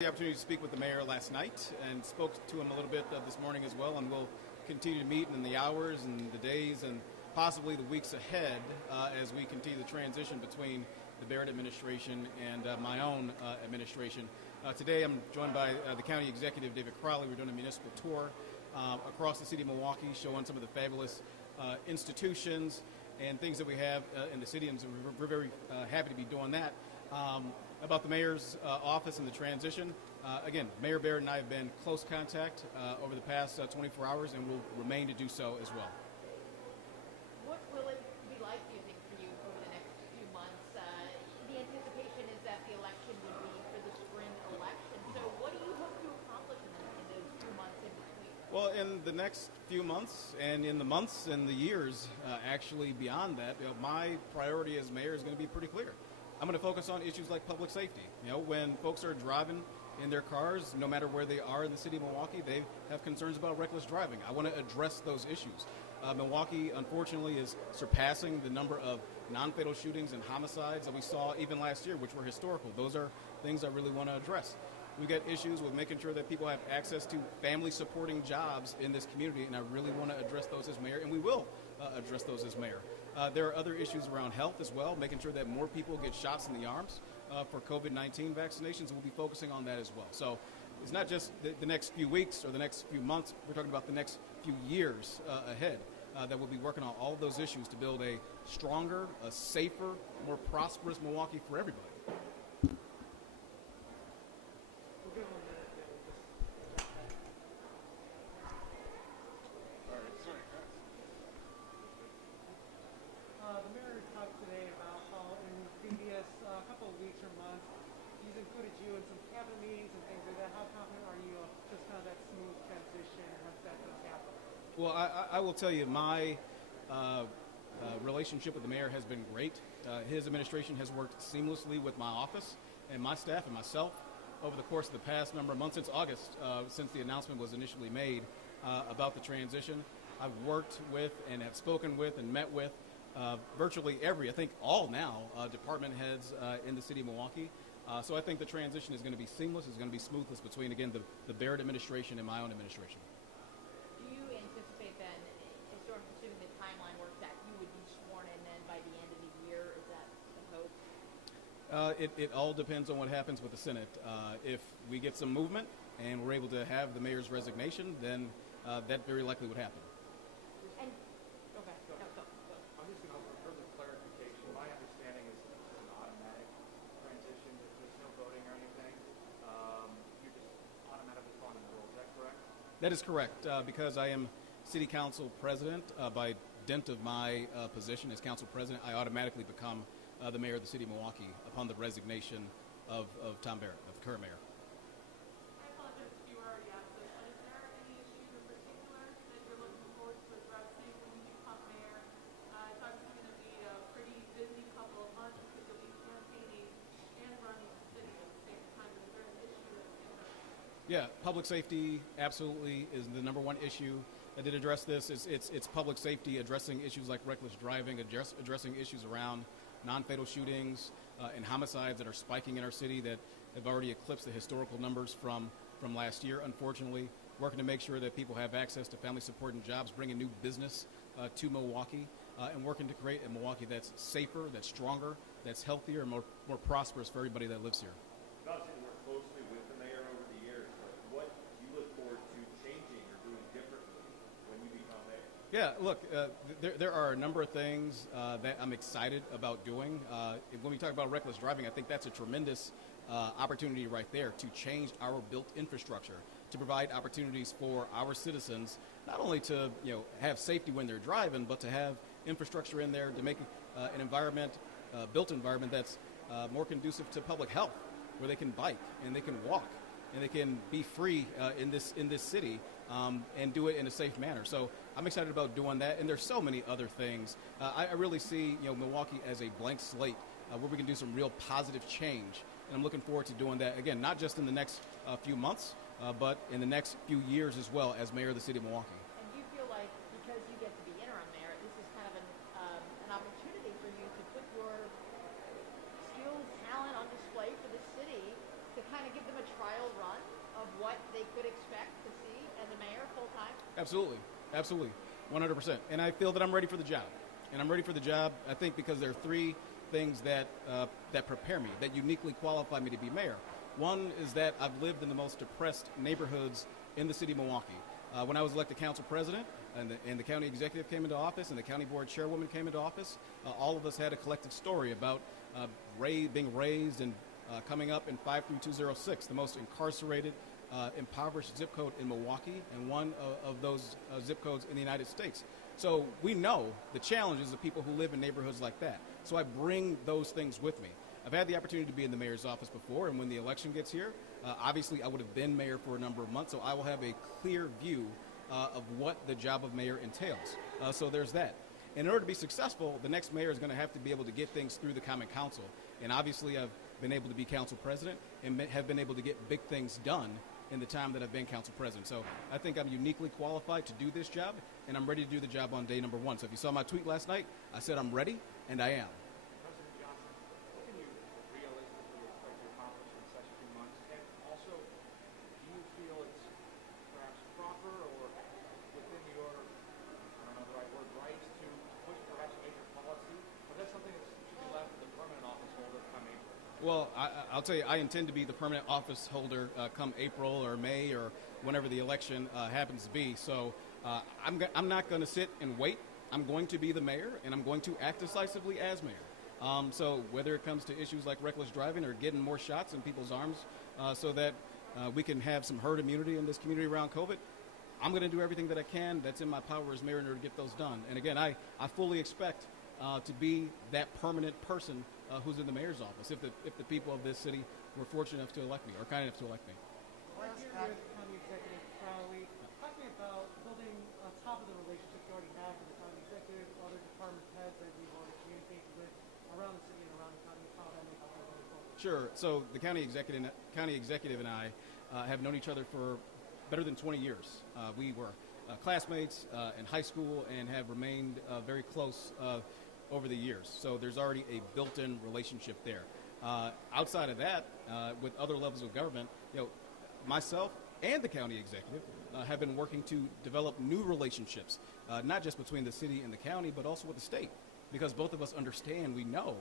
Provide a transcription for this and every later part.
The opportunity to speak with the mayor last night and spoke to him a little bit this morning as well, and we'll continue to meet in the hours and the days and possibly the weeks ahead as we continue the transition between the Barrett administration and my own administration. Today I'm joined by the county executive, David Crowley. We're doing a municipal tour across the city of Milwaukee, showing some of the fabulous institutions and things that we have in the city, and so we're very happy to be doing that. About the mayor's office and the transition, again, Mayor Barrett and I have been close contact over the past 24 hours and will remain to do so as well. What will it be like, do you think, for you over the next few months? The anticipation is that the election would be for the spring election. So what do you hope to accomplish in those few months in between? Well, in the next few months and in the months and the years actually beyond that, my priority as mayor is going to be pretty clear. I'm going to focus on issues like public safety. When folks are driving in their cars, no matter where they are in the city of Milwaukee, they have concerns about reckless driving. I want to address those issues. Milwaukee, unfortunately, is surpassing the number of non-fatal shootings and homicides that we saw even last year, which were historical. Those are things I really want to address. We've got issues with making sure that people have access to family-supporting jobs in this community, and I really want to address those as mayor, and we will address those as mayor. There are other issues around health as well, making sure that more people get shots in the arms for COVID-19 vaccinations. We'll be focusing on that as well. So it's not just the next few weeks or the next few months. We're talking about the next few years ahead that we'll be working on all of those issues to build a stronger, a safer, more prosperous Milwaukee for everybody. The mayor talked today about how in the previous couple of weeks or months, he's included you in some cabinet meetings and things like that. How confident are you of just kind of that smooth transition once that does happen? Well, I will tell you, my relationship with the mayor has been great. His administration has worked seamlessly with my office and my staff and myself over the course of the past number of months, since August, since the announcement was initially made about the transition. I've worked with and have spoken with and met with virtually I think all now, department heads in the city of Milwaukee. So I think the transition is going to be seamless. It's going to be smoothness between, again, the Barrett administration and my own administration. Do you anticipate then, sort of assuming the timeline works out, you would be sworn in then by the end of the year? Is that the hope? It all depends on what happens with the Senate. If we get some movement and we're able to have the mayor's resignation, then that very likely would happen. And, okay, no, go. I'm just going to, in terms of clarification, my understanding is it's an automatic transition. There's no voting or anything. You're just automatically following the rules. Is that correct? That is correct. Because I am city council president, by dint of my position as council president, I automatically become the mayor of the city of Milwaukee upon the resignation of Tom Barrett, of the current mayor. I apologize if you already asked this, but is there any issues in particular that you're looking forward to addressing when you become mayor? It's obviously going to be a pretty busy couple of months because you'll be campaigning and running the city at the same time. Is there an issue that stands out? Yeah, public safety absolutely is the number one issue. I did address this. It's public safety, addressing issues like reckless driving, addressing issues around non-fatal shootings and homicides that are spiking in our city that have already eclipsed the historical numbers from last year, unfortunately. Working to make sure that people have access to family supporting jobs, bringing new business to Milwaukee, and working to create a Milwaukee that's safer, that's stronger, that's healthier, and more prosperous for everybody that lives here. Obviously, you work closely with the mayor over the years. What do you look forward to changing or doing differently when you become mayor? Yeah, look, there are a number of things that I'm excited about doing. When we talk about reckless driving, I think that's a tremendous opportunity right there to change our built infrastructure, to provide opportunities for our citizens, not only to have safety when they're driving, but to have infrastructure in there to make an environment, built environment that's more conducive to public health, where they can bike and they can walk and they can be free in this city and do it in a safe manner. So I'm excited about doing that, and there's so many other things. I really see Milwaukee as a blank slate where we can do some real positive change, and I'm looking forward to doing that again, not just in the next few months, but in the next few years as well as mayor of the city of Milwaukee. And do you feel like because you get to be interim mayor, this is kind of an opportunity for you to put your skills, talent on display for the city to kind of give them a trial Absolutely, absolutely, 100%. And I feel that I'm ready for the job. And I'm ready for the job, I think, because there are three things that that prepare me, that uniquely qualify me to be mayor. One is that I've lived in the most depressed neighborhoods in the city of Milwaukee. When I was elected council president and the county executive came into office and the county board chairwoman came into office, all of us had a collective story about being raised and coming up in 53206, the most incarcerated, impoverished zip code in Milwaukee and one of those zip codes in the United States. So we know the challenges of people who live in neighborhoods like that. So I bring those things with me. I've had the opportunity to be in the mayor's office before, and when the election gets here, obviously I would have been mayor for a number of months, so I will have a clear view of what the job of mayor entails. So there's that. In order to be successful, the next mayor is going to have to be able to get things through the Common Council. And obviously I've been able to be council president and have been able to get big things done in the time that I've been council president. So I think I'm uniquely qualified to do this job, and I'm ready to do the job on day number one. So if you saw my tweet last night, I said I'm ready, and I am. President Johnson, what can you realistically expect to accomplish in such a few months? And also, do you feel it's perhaps proper or within your, I don't know the right word, rights to push perhaps a major policy? Or is that something that should be left to the permanent office holder come April? Well, I'll tell you, I intend to be the permanent office holder come April or May or whenever the election happens to be. So I'm not going to sit and wait. I'm going to be the mayor, and I'm going to act decisively as mayor. So whether it comes to issues like reckless driving or getting more shots in people's arms so that we can have some herd immunity in this community around COVID, I'm going to do everything that I can that's in my power as mayor in order to get those done. And again, I fully expect to be that permanent person who's in the mayor's office if the people of this city were fortunate enough to elect me or kind enough to elect me. Right here with County Executive Crowley, talk to me about building on top of the relationships you already have with the county executive, other department heads that you want to communicate with around the city and around the county, how that makes you going forward. Sure. So the county executive and I have known each other for better than 20 years. We were classmates in high school and have remained very close over the years. So there's already a built-in relationship there. Outside of that, with other levels of government, myself and the county executive have been working to develop new relationships, not just between the city and the county, but also with the state. Because both of us understand, we know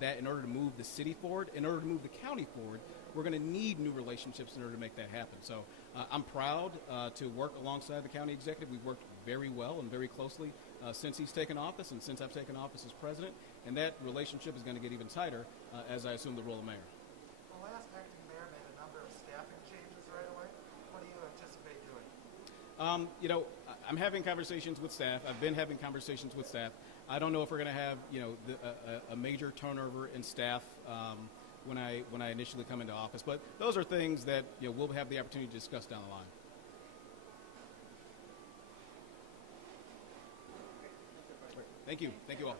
that in order to move the city forward, in order to move the county forward, we're going to need new relationships in order to make that happen. So I'm proud to work alongside the county executive. We've worked very well and very closely since he's taken office and since I've taken office as president. And that relationship is going to get even tighter as I assume the role of mayor. The last acting mayor made a number of staffing changes right away. What do you anticipate doing? I'm having conversations with staff. I've been having conversations with staff. I don't know if we're going to have, a major turnover in staff when I initially come into office. But those are things that we'll have the opportunity to discuss down the line. Thank you. Thank you all.